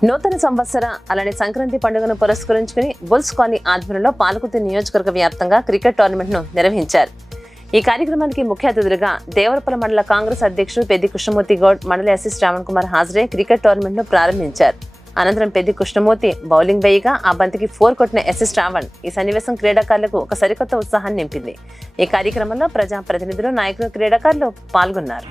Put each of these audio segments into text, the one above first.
నూతన సంవత్సర అలానే సంక్రాంతి పండుగను పురస్కరించుకుని బుల్స్ కాలనీ ఆధ్వర్యంలో పాలకుర్తి నియోజకవర్గ వ్యాప్తంగా క్రికెట్ టోర్నమెంట్ ను నిర్వహించారు. ఈ కార్యక్రమానికి ముఖ్య అతిథులుగా దేవరపల్లి మండల కాంగ్రెస్ అధ్యక్షుడు పెద్ది కృష్ణమూర్తి గౌడ్, మండలి అసిస్ట్ శ్రావణ్ కుమార్ హాజరై క్రికెట్ టోర్నమెంట్ ను ప్రారంభించారు. అనంతరం పెద్ది కృష్ణమూర్తి బౌలింగ్ వేయగా ఆ బంతికి 4 కొట్టిన అసిస్ట్ శ్రావణ్. ఈ సన్నివేశం క్రీడాకారులకు ఒక సరికొత్త ఉత్సాహాన్ని నింపింది. ఈ కార్యక్రమంలో ప్రజా ప్రతినిధులు, నాయకులు, క్రీడాకారులు పాల్గొన్నారు.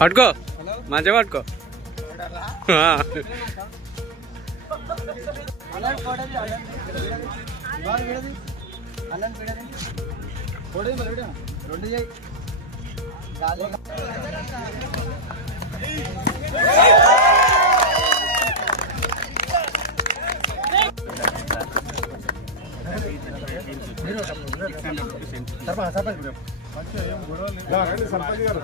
పట్టుకో మంచిగా పట్టుకో. సర్పంచ్ గారు